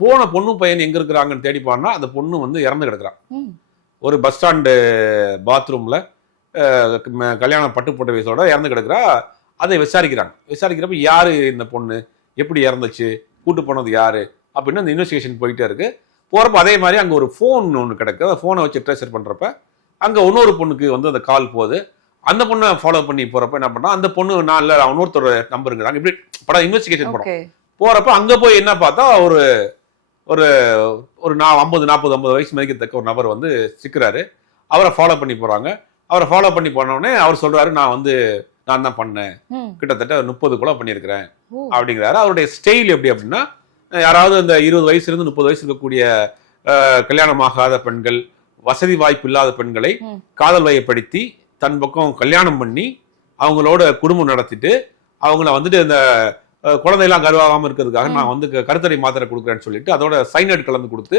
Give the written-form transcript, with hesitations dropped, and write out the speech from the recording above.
போன பொண்ணு பையன் எங்க இருக்கிறாங்கன்னு தேடி பாருனா அந்த பொண்ணு வந்து இறந்து கிடக்குறான். ஒரு பஸ் ஸ்டாண்டு பாத்ரூம்ல கல்யாண பட்டு போட்ட வயசோட இறந்து கிடக்குறா. அதை விசாரிக்கிறப்ப யாரு இந்த பொண்ணு, எப்படி இறந்துச்சு, கூட்டு போனது யாரு அப்படின்னு அந்த இன்வெஸ்டிகேஷன் போயிட்டே இருக்கு. போறப்ப அதே மாதிரி அங்க ஒரு போன் ஒன்று கிடக்கு. அந்த போனை வச்சு ட்ரேசர் பண்றப்ப அங்க இன்னொரு பொண்ணுக்கு வந்து அந்த கால் போகுது. அந்த பொண்ணை ஃபாலோ பண்ணி போறப்ப என்ன பண்ணா, அந்த பொண்ணு நான் இல்ல இன்னொருத்தர் நம்பருங்கிறாங்க. இப்படி படம் இன்வெஸ்டிகேஷன் படம் போறப்ப அங்க போய் என்ன பார்த்தா ஒரு ஒரு ஒரு 50 வயசு மதிக்கத்தக்க ஒரு நபர் வந்து சிக்கிறாரு. அவரை ஃபாலோ பண்ணி போறாங்க. அவரை ஃபாலோ பண்ணி போனோடனே அவர் சொல்றாரு, நான் தான் பண்ணேன், கிட்டத்தட்ட 30 கொலை பண்ணியிருக்கிறேன் அப்படிங்கிறாரு. அவருடைய ஸ்டைல் எப்படி அப்படின்னா, யாராவது இந்த 20 வயசுல இருந்து 30 வயசு இருக்கக்கூடிய கல்யாணமாகாத பெண்கள், வசதி வாய்ப்பு இல்லாத பெண்களை காதல் வயப்படுத்தி தன் பக்கம் கல்யாணம் பண்ணி அவங்களோட குடும்பம் நடத்திட்டு அவங்கள வந்துட்டு இந்த குழந்தையெல்லாம் கருவாகாம இருக்கிறதுக்காக நான் வந்து கருத்தடை மாத்திரை கொடுக்குறேன்னு சொல்லிட்டு அதோட சைனட் கலந்து கொடுத்து